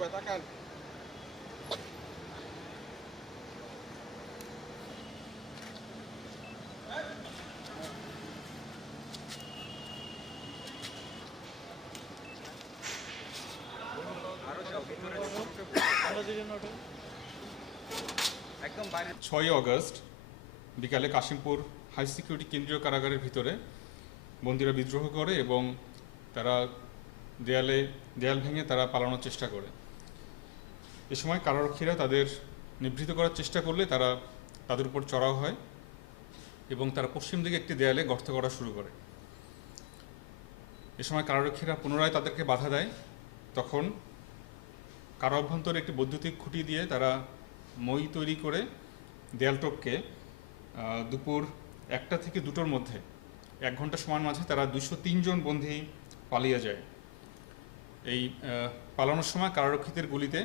ভাই তাকান। একদম বাইরে 6ই অগস্ট বিকালে কাশিমপুর হাই সিকিউরিটি কেন্দ্রীয় কারাগারের ভিতরে বন্দীরা বিদ্রোহ করে এবং তারা দেয়াল ভেঙে তারা পালানোর চেষ্টা করে। এ সময় কারারক্ষীরা তাদের নিবৃত্ত করার চেষ্টা করলে তাদের উপর চড়াও হয় এবং তারা পশ্চিম দিকে একটি দেয়ালে গর্ত করা শুরু করে। এ সময় কারারক্ষীরা পুনরায় তাদেরকে বাধা দেয়। তখন কারা অভ্যন্তরে একটি বৈদ্যুতিক খুঁটি দিয়ে তারা মই তৈরি করে দেয়ালটপকে দুপুর 1টা থেকে 2টোর মধ্যে 1 ঘন্টা সময়ের মাঝে তারা 203 জন বন্দী পালিয়ে যায়। এই পালানোর সময় কারারক্ষীদের গুলিতে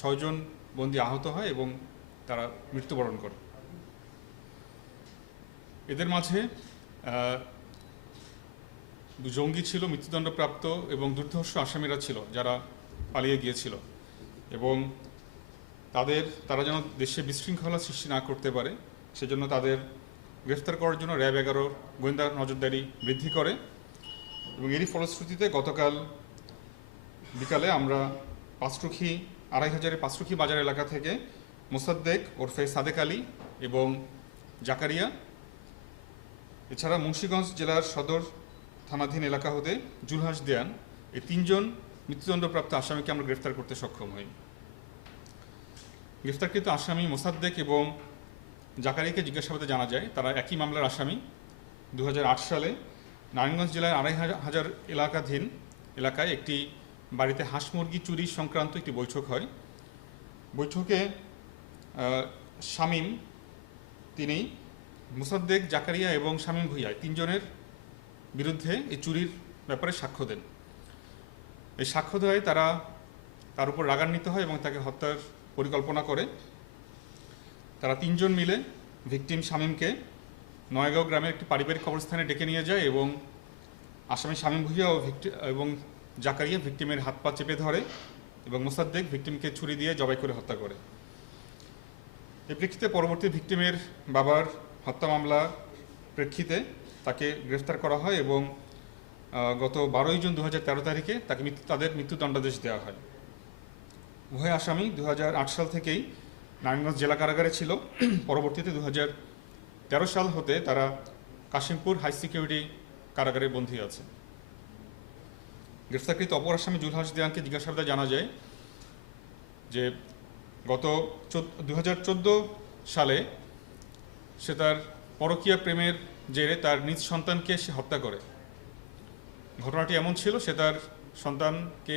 6 জন বন্দী আহত হয় এবং তারা মৃত্যুবরণ করে। এদের মাঝে জঙ্গি ছিল, মৃত্যুদণ্ডপ্রাপ্ত এবং দুর্ধর্ষ আসামিরা ছিল যারা পালিয়ে গিয়েছিল এবং তারা যেন দেশে বিশৃঙ্খলা সৃষ্টি না করতে পারে সেজন্য তাদের গ্রেফতার করার জন্য র্যাব 11 গোয়েন্দা নজরদারি বৃদ্ধি করে এবং এরই ফলশ্রুতিতে গতকাল বিকালে আমরা 2500 বাজার এলাকা থেকে মোসাদ্দেক ওরফে সাদেক আলী এবং জাকারিয়া, এছাড়া মুন্সিগঞ্জ জেলার সদর থানাধীন এলাকা হতে জুলহাস দেয়ান, এই 3 জন মৃত্যুদণ্ডপ্রাপ্ত আসামিকে আমরা গ্রেফতার করতে সক্ষম হই। গ্রেফতারকৃত আসামি মোসাদ্দেক এবং জাকারিয়াকে জিজ্ঞাসাবাদে জানা যায় তারা একই মামলার আসামি। 2008 সালে নারায়ণগঞ্জ জেলার 2500 এলাকায় একটি বাড়িতে হাঁস মুরগি চুরি সংক্রান্ত একটি বৈঠক হয়। বৈঠকে শামীম, তিনি মোসাদ্দেক, জাকারিয়া এবং শামীম ভূঁইয়া 3 জনের বিরুদ্ধে এই চুরির ব্যাপারে সাক্ষ্য দেন। এই সাক্ষ্য দেওয়ায় তার উপর রাগান্বিত হয় এবং তাকে হত্যার পরিকল্পনা করে। তারা 3 জন মিলে ভিকটিম শামীমকে নয়গাঁও গ্রামের একটি পারিবারিক কবরস্থানে ডেকে নিয়ে যায় এবং আসামি শামীম ভূঁইয়া এবং জাকারিয়া ভিকটিমের হাত পা চেপে ধরে এবং মোসাদ্দেক ভিকটিমকে ছুরি দিয়ে জবাই করে হত্যা করে। এর প্রেক্ষিতে পরবর্তী ভিকটিমের বাবার হত্যা মামলার প্রেক্ষিতে তাকে গ্রেফতার করা হয় এবং গত 12 জুন 2013 তারিখে তাদের মৃত্যুদণ্ডাদেশ দেওয়া হয়। উভয় আসামি 2008 সাল থেকেই নারায়ণগঞ্জ জেলা কারাগারে ছিল। পরবর্তীতে 2013 সাল হতে তারা কাশিমপুর হাই সিকিউরিটি কারাগারে বন্দী আছে। গ্রেফতারকৃত অপর আসামি জুলহাস দেয়ানকে জিজ্ঞাসাবাদে জানা যায় যে গত 2014 সালে সে তার পরকীয়া প্রেমের জেরে তার নিজ সন্তানকে সে হত্যা করে। ঘটনাটি এমন ছিল, সে তার সন্তানকে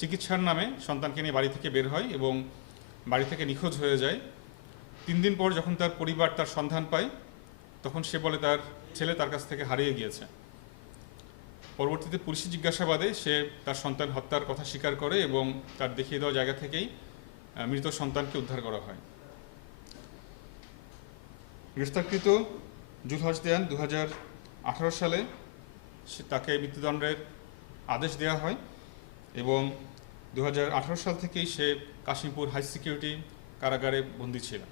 চিকিৎসার নামে সন্তানকে নিয়ে বাড়ি থেকে বের হয় এবং বাড়ি থেকে নিখোঁজ হয়ে যায়। 3 দিন পর যখন তার পরিবার তার সন্ধান পায় তখন সে বলে তার ছেলে তার কাছ থেকে হারিয়ে গিয়েছে। পরবর্তীতে পুলিশি জিজ্ঞাসাবাদে সে তার সন্তান হত্যার কথা স্বীকার করে এবং তার দেখিয়ে দেওয়া জায়গা থেকেই মৃত সন্তানকে উদ্ধার করা হয়। গ্রেফতারকৃত জুলহাস দেয়ান 2018 সালে তাকে মৃত্যুদণ্ডের আদেশ দেওয়া হয় এবং 2018 সাল থেকেই সে কাশিমপুর হাই সিকিউরিটি কারাগারে বন্দী ছিল।